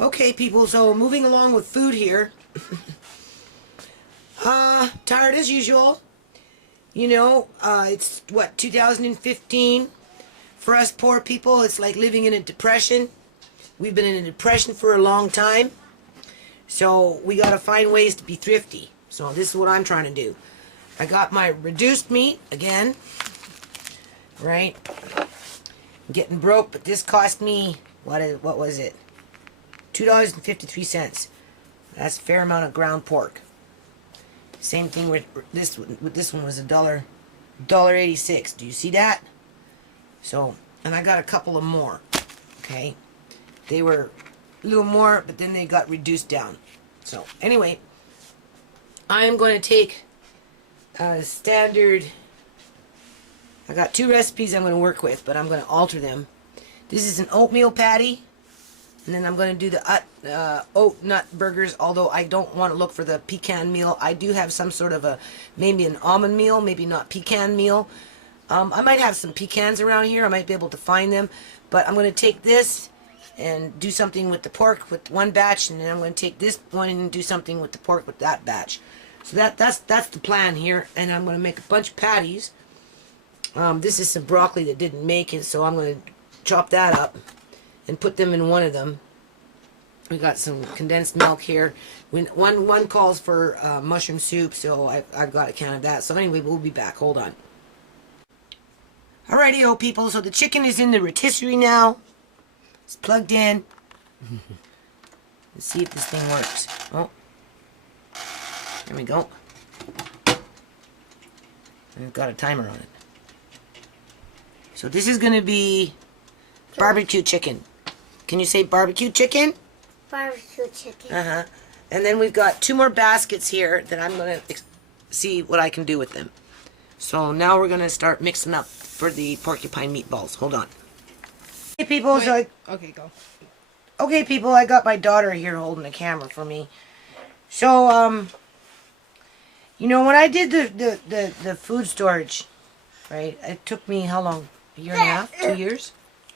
Okay, people, so moving along with food here. Tired as usual. It's what, 2015? For us poor people, it's like living in a depression. We've been in a depression for a long time. So we gotta find ways to be thrifty. So this is what I'm trying to do. I got my reduced meat again. Right? I'm getting broke, but this cost me, what was it? $2.53. That's a fair amount of ground pork. Same thing with this one. This one was $1.86. Do you see that? So, and I got a couple of more. Okay, they were a little more, but then they got reduced down. So anyway, I am going to take a standard. I got two recipes I'm going to work with, but I'm going to alter them. This is an oatmeal patty. And then I'm going to do the oat nut burgers, although I don't want to look for the pecan meal. I do have some sort of maybe an almond meal, maybe not pecan meal. I might have some pecans around here. I might be able to find them. But I'm going to take this and do something with the pork with one batch, and then I'm going to take this one and do something with the pork with that batch. So that's the plan here, and I'm going to make a bunch of patties. This is some broccoli that didn't make it, so I'm going to chop that up and put them in one of them. We got some condensed milk here. One calls for mushroom soup, so I've got a can of that. So anyway, we'll be back. Hold on. Alrighty, people. So the chicken is in the rotisserie now. It's plugged in. Let's see if this thing works. Oh, there we go. And it's got a timer on it. So this is going to be barbecue chicken. Can you say barbecue chicken? Barbecue chicken. Uh-huh. And then we've got two more baskets here that I'm going to see what I can do with them. So now we're going to start mixing up for the porcupine meatballs. Hold on. Hey, people. Wait. Okay, go. Okay, people. I got my daughter here holding the camera for me. So, when I did the food storage, right, it took me how long? A year and a half? 2 years?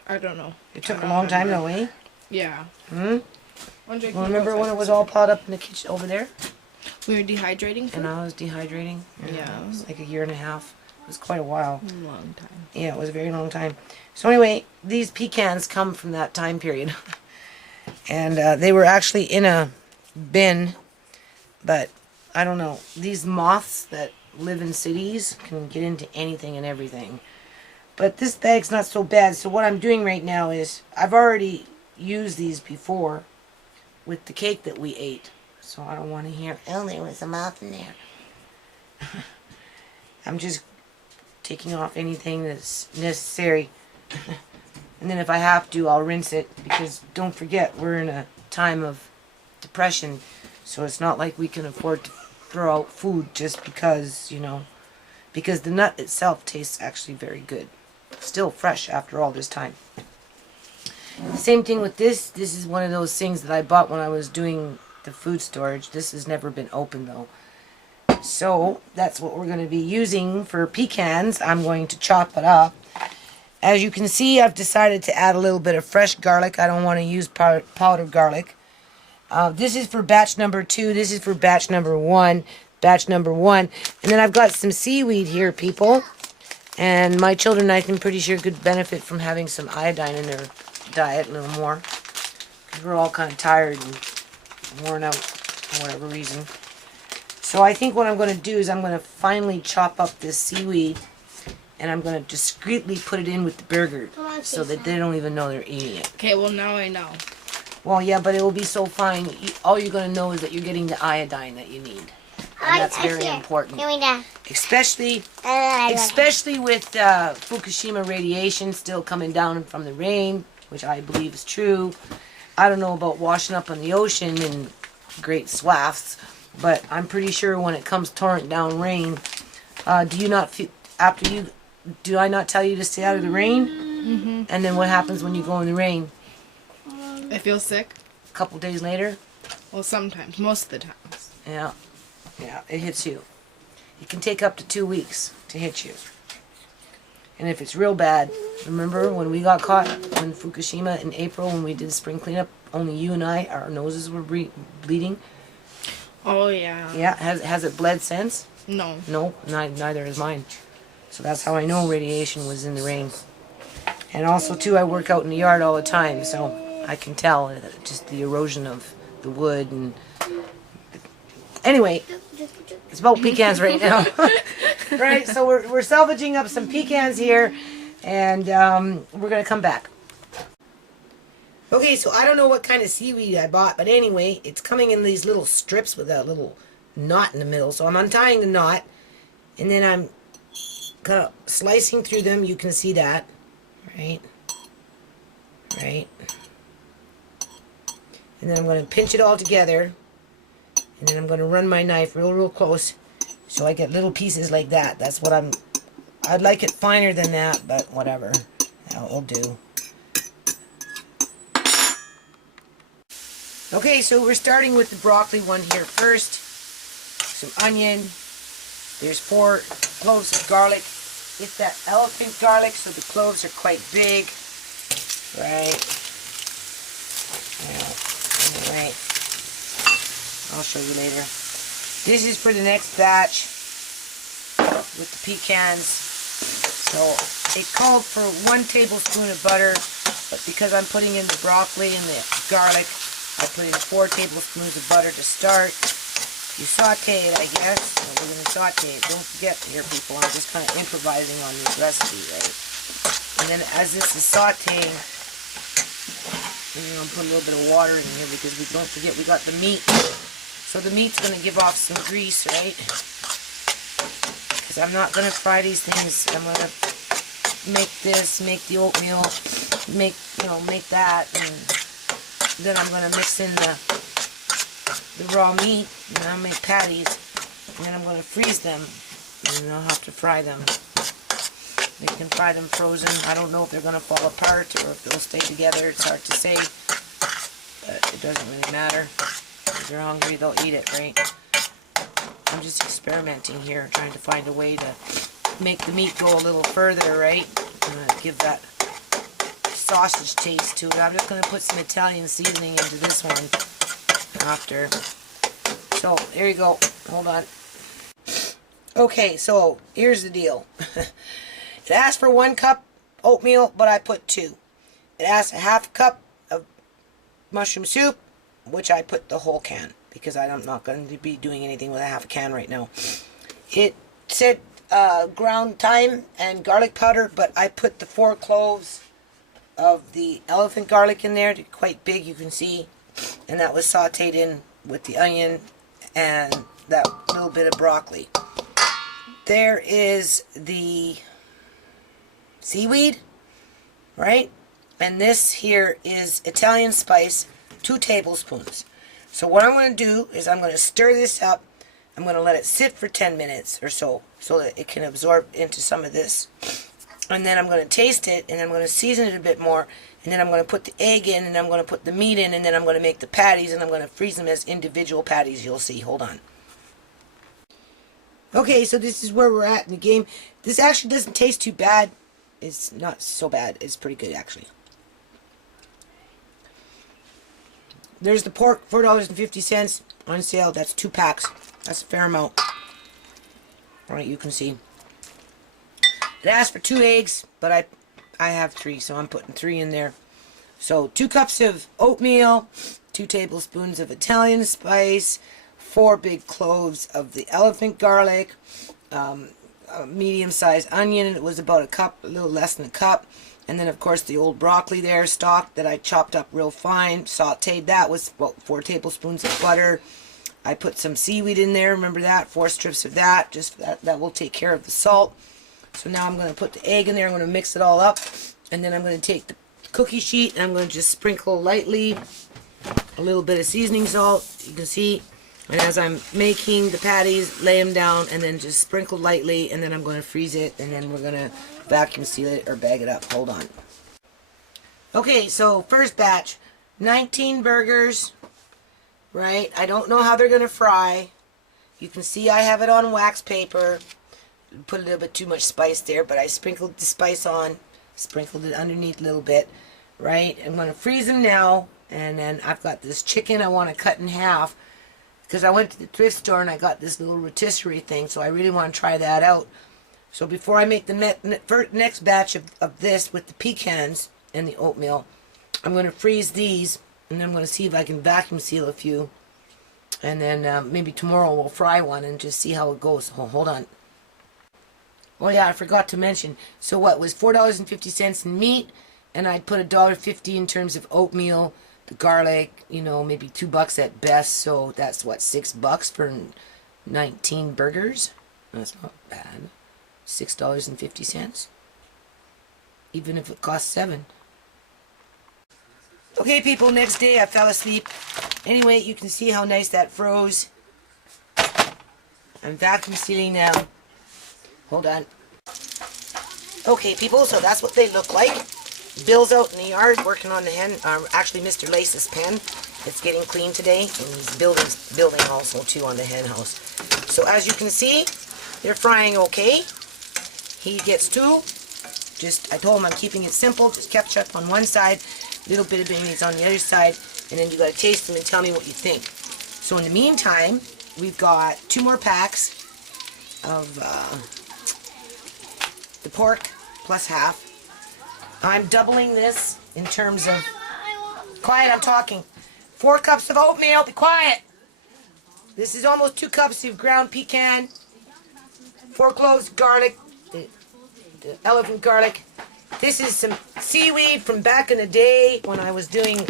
I don't know. It took a long time, though, eh? Yeah. Well, remember when it was all piled up in the kitchen over there? We were dehydrating food? And I was dehydrating? Yeah. It was like a year and a half. It was quite a while. A long time. Yeah, it was a very long time. So anyway, these pecans come from that time period. And they were actually in a bin. But, I don't know. These moths that live in cities can get into anything and everything. But this bag's not so bad. So what I'm doing right now is, I've already used these before with the cake that we ate. So I don't want to hear, oh, there was a moth in there. I'm just taking off anything that's necessary. And then if I have to, I'll rinse it. Because don't forget, we're in a time of depression. So it's not like we can afford to throw out food just because, because the nut itself tastes actually very good. Still fresh after all this time. Same thing with this. This is one of those things that I bought when I was doing the food storage. This has never been opened though. So that's what we're going to be using for pecans. I'm going to chop it up. As you can see, I've decided to add a little bit of fresh garlic. I don't want to use powdered garlic. This is for batch number 2. This is for batch number 1. Batch number 1. And then I've got some seaweed here, people. And my children, I'm pretty sure, could benefit from having some iodine in their diet a little more. Because we're all kind of tired and worn out for whatever reason. So I think what I'm going to do is I'm going to finally chop up this seaweed. And I'm going to discreetly put it in with the burger. So that they don't even know they're eating it. Okay, well now I know. Well, yeah, but it will be so fine. All you're going to know is that you're getting the iodine that you need. And that's very important. Especially with Fukushima radiation still coming down from the rain, which I believe is true. I don't know about washing up on the ocean in great swaths, but I'm pretty sure when it comes torrent down rain, do you not feel, do I not tell you to stay out of the rain? Mm-hmm. And then what happens when you go in the rain? I feel sick. A couple days later? Well, sometimes. Most of the times. Yeah. Yeah, it hits you. It can take up to 2 weeks to hit you. And if it's real bad, remember when we got caught in Fukushima in April when we did spring cleanup? Only you and I, our noses were bleeding. Oh, yeah. Yeah, has it bled since? No. No, neither is mine. So that's how I know radiation was in the rain. And also, too, I work out in the yard all the time, so I can tell just the erosion of the wood. And anyway, it's about pecans right now. Right, so we're salvaging up some pecans here, and we're going to come back. Okay, so I don't know what kind of seaweed I bought, but anyway, it's coming in these little strips with a little knot in the middle. So I'm untying the knot, and then I'm kind of slicing through them. You can see that, right? Right. And then I'm going to pinch it all together, and then I'm going to run my knife real close, so I get little pieces like that. That's what I'd like it finer than that, but whatever. That will do. Okay, so we're starting with the broccoli one here first. Some onion. There's 4 cloves of garlic. It's that elephant garlic, so the cloves are quite big. Right. Alright. I'll show you later. This is for the next batch with the pecans. So it called for 1 tablespoon of butter, but because I'm putting in the broccoli and the garlic, I put in 4 tablespoons of butter to start. You saute it, I guess. We're going to saute it. Don't forget here, people, I'm just kind of improvising on this recipe, right? And then as this is sauteing, I'm going to put a little bit of water in here because we don't forget we got the meat. So the meat's going to give off some grease, right? Because I'm not going to fry these things. I'm going to make this, make the oatmeal, make that, and then I'm going to mix in the raw meat, and I'll make patties, and then I'm going to freeze them, and then I'll have to fry them. You can fry them frozen. I don't know if they're going to fall apart or if they'll stay together. It's hard to say, but it doesn't really matter. If they're hungry, they'll eat it, right? I'm just experimenting here, trying to find a way to make the meat go a little further, right? Give that sausage taste to it. I'm just going to put some Italian seasoning into this one after. So here you go. Hold on. Okay, so here's the deal. It asked for 1 cup oatmeal, but I put 2. It asked a half cup of mushroom soup, which I put the whole can because I'm not going to be doing anything with a half a can right now. It said ground thyme and garlic powder, but I put the 4 cloves of the elephant garlic in there. They're quite big, you can see, and that was sauteed in with the onion and that little bit of broccoli. There is the seaweed, right? And this here is Italian spice, 2 tablespoons. So what I'm going to do is I'm going to stir this up. I'm going to let it sit for 10 minutes or so that it can absorb into some of this. And then I'm going to taste it, and I'm going to season it a bit more, and then I'm going to put the egg in, and I'm going to put the meat in, and then I'm going to make the patties, and I'm going to freeze them as individual patties. You'll see. Hold on. Okay, so this is where we're at in the game. This actually doesn't taste too bad. It's not so bad. It's pretty good, actually. There's the pork, $4.50 on sale. That's 2 packs. That's a fair amount. All right, you can see. It asked for 2 eggs, but I have 3, so I'm putting 3 in there. So 2 cups of oatmeal, 2 tablespoons of Italian spice, 4 big cloves of the elephant garlic, a medium-sized onion. It was about a cup, a little less than a cup. And then, of course, the old broccoli there, stalk that I chopped up real fine, sauteed that with about 4 tablespoons of butter. I put some seaweed in there, remember that, 4 strips of that, just that will take care of the salt. So now I'm going to put the egg in there, I'm going to mix it all up, and then I'm going to take the cookie sheet and I'm going to just sprinkle lightly a little bit of seasoning salt, you can see, and as I'm making the patties, lay them down and then just sprinkle lightly, and then I'm going to freeze it, and then we're going to vacuum seal it or bag it up. Hold on. Okay, so first batch, 19 burgers, right? I don't know how they're going to fry. You can see I have it on wax paper. put a little bit too much spice there, but I sprinkled the spice on, sprinkled it underneath a little bit, right? I'm going to freeze them now, and then I've got this chicken I want to cut in half, because I went to the thrift store and I got this little rotisserie thing, so I really want to try that out. So before I make the next batch of this with the pecans and the oatmeal, I'm going to freeze these, and then I'm going to see if I can vacuum seal a few. And then maybe tomorrow we'll fry one and just see how it goes. Oh, hold on. Oh yeah, I forgot to mention. So what was $4.50 in meat, and I'd put $1.50 in terms of oatmeal, the garlic, you know, maybe $2 at best. So that's what, $6 for 19 burgers. That's not bad. $6.50, even if it costs $7. Okay, people. Next day I fell asleep. Anyway, you can see how nice that froze. I'm vacuum sealing now. Hold on. Okay, people, so that's what they look like. Bill's out in the yard working on the hen. Actually, Mr. Lace's pen. It's getting clean today, and he's building also too on the hen house. So as you can see, they're frying okay. He gets two. I told him I'm keeping it simple. Just ketchup on one side, a little bit of mayonnaise on the other side, and then you got to taste them and tell me what you think. So in the meantime, we've got 2 more packs of the pork plus half. I'm doubling this in terms of... Quiet, I'm talking. 4 cups of oatmeal. Be quiet. This is almost 2 cups of ground pecan. 4 cloves of garlic. The elephant garlic. This is some seaweed from back in the day when I was doing,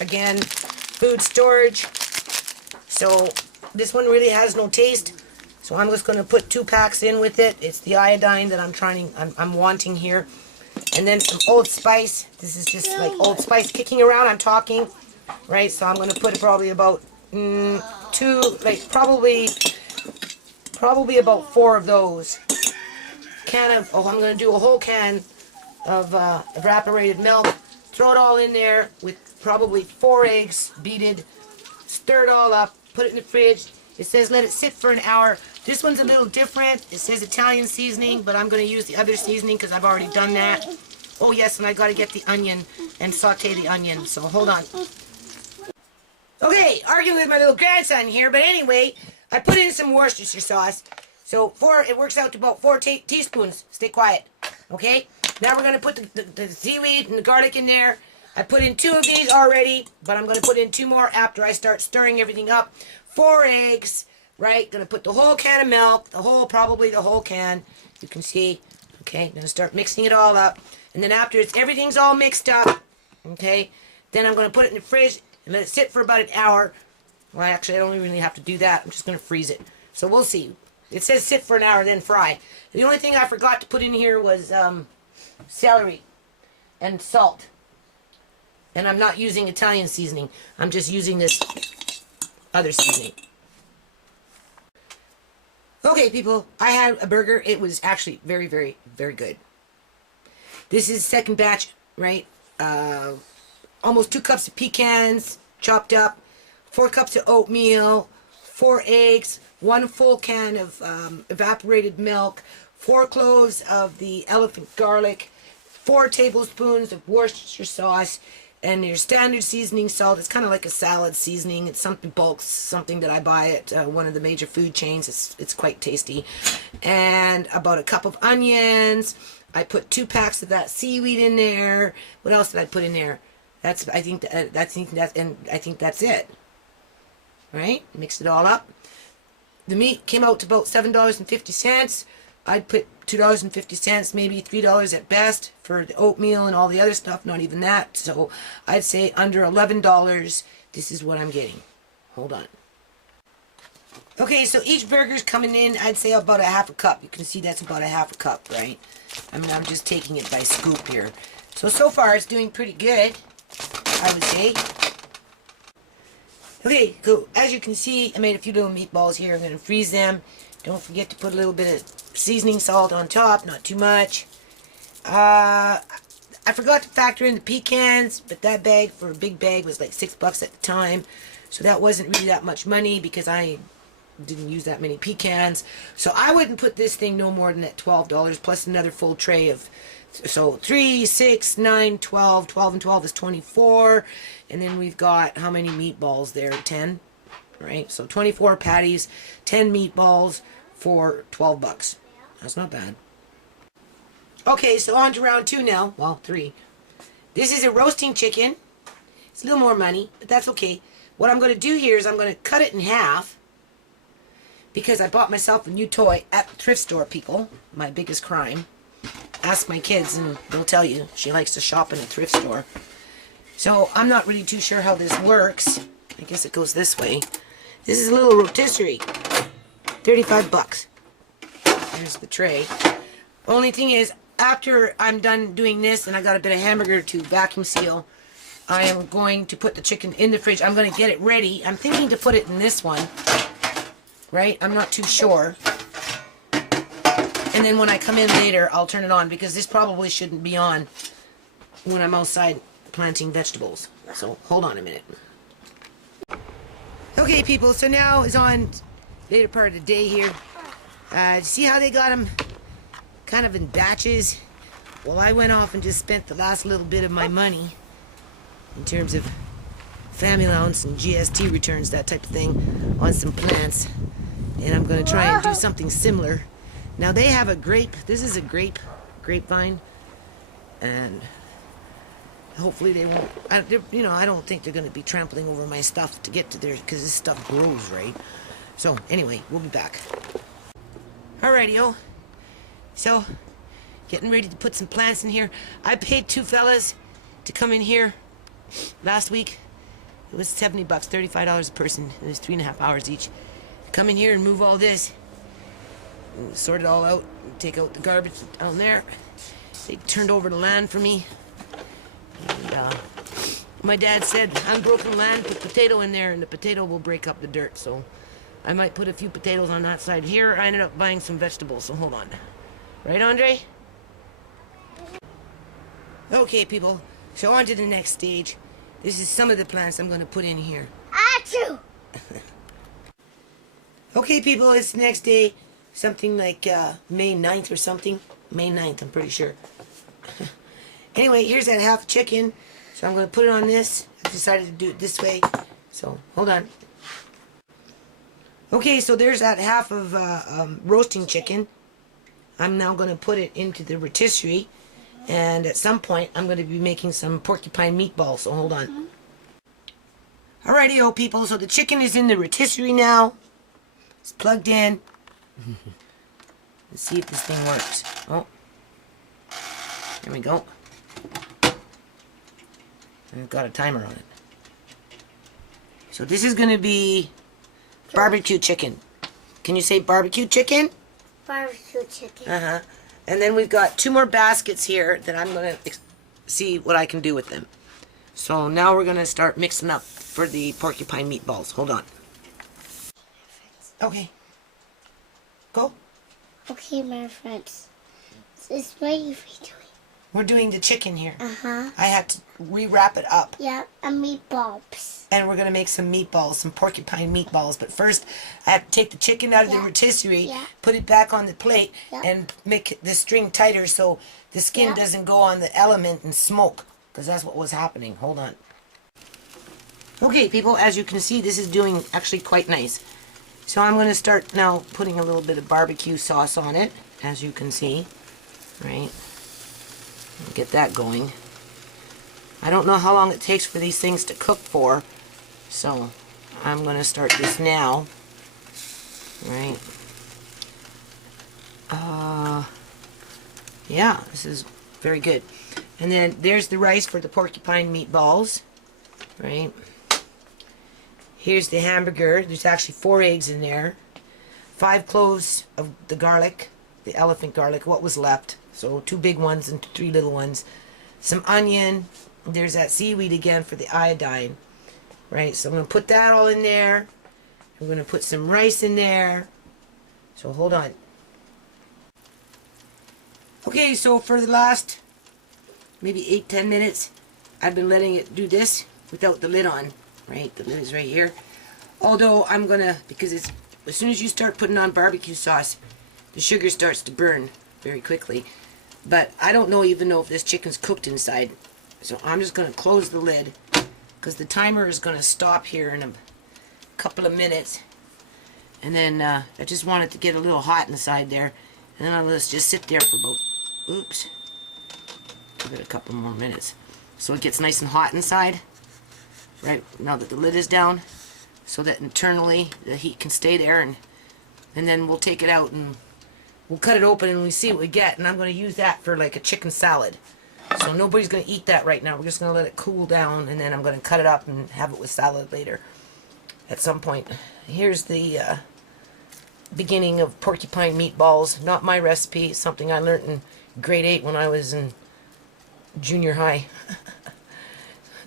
again, food storage. So this one really has no taste. So I'm just going to put 2 packs in with it. It's the iodine that I'm wanting here. And then some Old Spice. This is just like Old Spice kicking around. I'm talking, right? So I'm going to put probably about 2, like probably about 4 of those. I'm going to do a whole can of evaporated milk. Throw it all in there with probably 4 eggs beaten. Stir it all up. Put it in the fridge. It says let it sit for an hour. This one's a little different. It says Italian seasoning, but I'm going to use the other seasoning because I've already done that. Oh yes, and I got to get the onion and saute the onion. So hold on. Okay, arguing with my little grandson here, but anyway, I put in some Worcestershire sauce. So it works out to about 4 teaspoons. Stay quiet. Okay? Now we're going to put the seaweed and the garlic in there. I put in 2 of these already, but I'm going to put in 2 more after I start stirring everything up. 4 eggs, right? Going to put the whole can of milk, probably the whole can. You can see. Okay? Going to start mixing it all up. And then after everything's all mixed up, okay, then I'm going to put it in the fridge and let it sit for about an hour. Well, actually, I don't really have to do that. I'm just going to freeze it. So we'll see. It says sit for an hour, then fry. The only thing I forgot to put in here was celery and salt. And I'm not using Italian seasoning. I'm just using this other seasoning. Okay, people, I had a burger. It was actually very, very, very good. This is second batch, right? Almost 2 cups of pecans chopped up, 4 cups of oatmeal, 4 eggs, 1 full can of evaporated milk, 4 cloves of the elephant garlic, 4 tablespoons of Worcestershire sauce, and your standard seasoning salt. It's kind of like a salad seasoning. It's something bulk, something that I buy at one of the major food chains. It's quite tasty. And about a cup of onions. I put 2 packs of that seaweed in there. What else did I put in there? I think that's it. Right? Mix it all up. The meat came out to about $7.50. I'd put $2.50, maybe $3 at best for the oatmeal and all the other stuff. Not even that. So I'd say under $11. This is what I'm getting. Hold on. Okay, so each burger's coming in, I'd say about a half a cup. You can see that's about a half a cup, right? I mean, I'm just taking it by scoop here. So far it's doing pretty good, I would say. Okay, cool. As you can see, I made a few little meatballs here. I'm going to freeze them. Don't forget to put a little bit of seasoning salt on top, not too much. I forgot to factor in the pecans, but that bag for a big bag was like $6 at the time. So that wasn't really that much money because I didn't use that many pecans. So I wouldn't put this thing no more than at $12 plus another full tray of, so 3, 6, 9, 12. 12 and 12 is 24. And then we've got how many meatballs there? 10, right? So 24 patties, 10 meatballs for 12 bucks. That's not bad. Okay, so on to round 2 now. Well, 3. This is a roasting chicken. It's a little more money, but that's okay. What I'm going to do here is I'm going to cut it in half because I bought myself a new toy at the thrift store, people. My biggest crime. Ask my kids and they'll tell you. She likes to shop in a thrift store. So I'm not really too sure how this works. I guess it goes this way. This is a little rotisserie. 35 bucks. There's the tray. Only thing is, after I'm done doing this and I got a bit of hamburger to vacuum seal, I am going to put the chicken in the fridge. I'm going to get it ready. I'm thinking to put it in this one. Right? I'm not too sure. And then when I come in later, I'll turn it on because this probably shouldn't be on when I'm outside planting vegetables. So hold on a minute. Okay, people. So now is on later part of the day here. See how they got them kind of in batches? Well, I went off and just spent the last little bit of my money in terms of family allowance and GST returns, that type of thing, on some plants. And I'm going to try and do something similar. Now they have a grape. This is a grapevine. And hopefully they won't, I don't think they're going to be trampling over my stuff to get to there because this stuff grows, right? So anyway, we'll be back. Alrighty-o. So, getting ready to put some plants in here. I paid 2 fellas to come in here last week. It was 70 bucks, $35 a person. It was 3.5 hours each. Come in here and move all this. And sort it all out. Take out the garbage down there. They turned over the land for me. And, my dad said, unbroken land, put potato in there and the potato will break up the dirt. So I might put a few potatoes on that side here. I ended up buying some vegetables, so hold on. Right, Andre? Okay, people. So on to the next stage. This is some of the plants I'm going to put in here. Achoo! Okay, people, it's the next day. Something like May 9th or something. May 9th, I'm pretty sure. Anyway, here's that half chicken. So I'm going to put it on this. I decided to do it this way. So, hold on. Okay, so there's that half of roasting chicken. I'm now going to put it into the rotisserie. And at some point, I'm going to be making some porcupine meatballs. So hold on. Alrighty, people. So the chicken is in the rotisserie now. It's plugged in. Let's see if this thing works. Oh. There we go. And it's got a timer on it. So this is going to be barbecue chicken. Can you say barbecue chicken? Barbecue chicken. Uh-huh. And then we've got 2 more baskets here that I'm going to see what I can do with them. So now we're going to start mixing up for the porcupine meatballs. Hold on. Okay. Go. Okay, my friends. This is what you be doing. We're doing the chicken here. Uh-huh. I had to re-wrap it up. Yeah, and meatballs. And we're going to make some meatballs, some porcupine meatballs. But first, I have to take the chicken out of the rotisserie, put it back on the plate, and make the string tighter so the skin doesn't go on the element and smoke. Because that's what was happening. Hold on. Okay, people, as you can see, this is doing actually quite nice. So I'm going to start now putting a little bit of barbecue sauce on it, as you can see. Right? Get that going. I don't know how long it takes for these things to cook for, so I'm going to start this now. Right? Yeah, this is very good. And then there's the rice for the porcupine meatballs. Right? Here's the hamburger. There's actually 4 eggs in there. 5 cloves of the garlic, the elephant garlic, what was left. So 2 big ones and 3 little ones. Some onion. There's that seaweed again for the iodine. Right, so I'm going to put that all in there. I'm going to put some rice in there. So hold on. Okay, so for the last maybe 8-10 minutes, I've been letting it do this without the lid on. Right, the lid is right here. Although I'm going to, because it's as soon as you start putting on barbecue sauce, the sugar starts to burn very quickly. But I don't even know if this chicken's cooked inside. So I'm just going to close the lid because the timer is going to stop here in a couple of minutes. And then I just want it to get a little hot inside there. And then I'll just sit there for about, oops, give it a couple more minutes. So it gets nice and hot inside, right, now that the lid is down, so that internally the heat can stay there, and then we'll take it out and we'll cut it open and we see what we get. And I'm going to use that for like a chicken salad. So nobody's going to eat that right now. We're just going to let it cool down, and then I'm going to cut it up and have it with salad later at some point. Here's the beginning of porcupine meatballs. Not my recipe. It's something I learned in grade 8 when I was in junior high.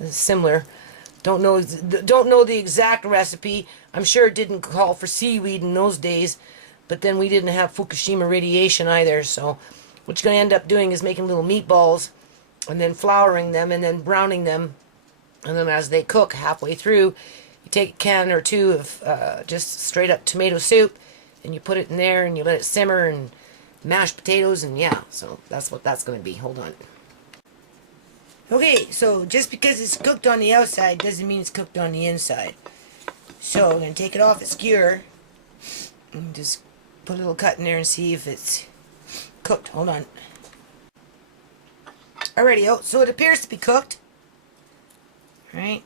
Similar. Don't know the exact recipe. I'm sure it didn't call for seaweed in those days, but then we didn't have Fukushima radiation either. So what you're going to end up doing is making little meatballs and then flouring them and then browning them, and then as they cook halfway through, you take a can or two of just straight up tomato soup and you put it in there and you let it simmer, and mashed potatoes, and yeah, so that's what that's going to be. Hold on. Okay, so just because it's cooked on the outside doesn't mean it's cooked on the inside. So I'm going to take it off its skewer and just put a little cut in there and see if it's cooked. Hold on. Alrighty, so it appears to be cooked. Right.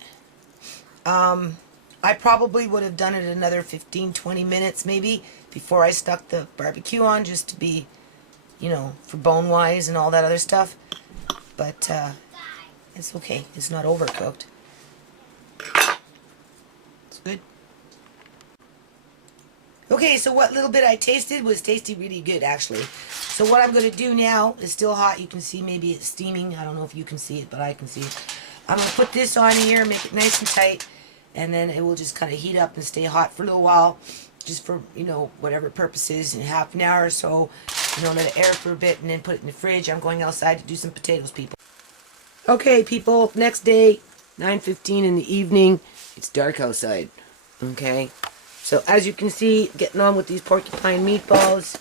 I probably would have done it another 15-20 minutes maybe before I stuck the barbecue on, just to be, you know, for bone wise and all that other stuff. But it's okay. It's not overcooked. It's good. Okay, so what little bit I tasted tasted really good, actually. So what I'm going to do now is still hot. You can see maybe it's steaming. I don't know if you can see it, but I can see it. I'm going to put this on here, make it nice and tight, and then it will just kind of heat up and stay hot for a little while, just for, you know, whatever purposes, in half an hour or so. You know, let it air for a bit and then put it in the fridge. I'm going outside to do some potatoes, people. Okay, people, next day, 9:15 in the evening. It's dark outside. Okay, so as you can see, getting on with these porcupine meatballs.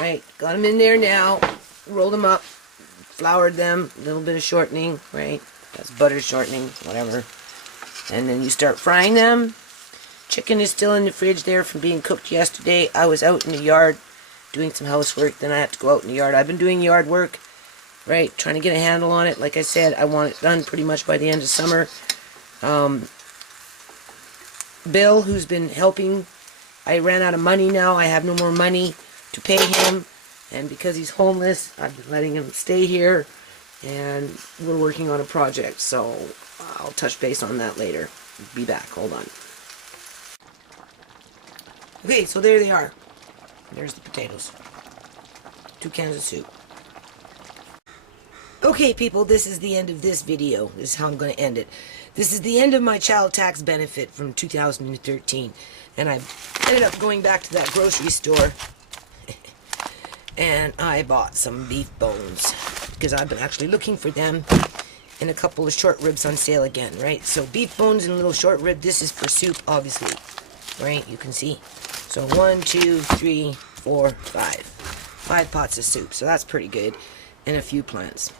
Right, got them in there now. Rolled them up, floured them, a little bit of shortening, right? That's butter shortening, whatever. And then you start frying them. Chicken is still in the fridge there from being cooked yesterday. I was out in the yard doing some housework, then I had to go out in the yard. I've been doing yard work, right, trying to get a handle on it. Like I said, I want it done pretty much by the end of summer. Bill, who's been helping, I ran out of money now. I have no more money to pay him, and because he's homeless, I've been letting him stay here, and we're working on a project, so I'll touch base on that later. Be back. Hold on. Okay, so there they are. There's the potatoes. 2 cans of soup. Okay, people, this is the end of this video. This is how I'm going to end it. This is the end of my child tax benefit from 2013. And I ended up going back to that grocery store and I bought some beef bones because I've been actually looking for them, and a couple of short ribs on sale again, right? So beef bones and a little short rib. This is for soup, obviously, right? You can see. So 1, 2, 3, 4, 5. 5 pots of soup. So that's pretty good. And a few plants.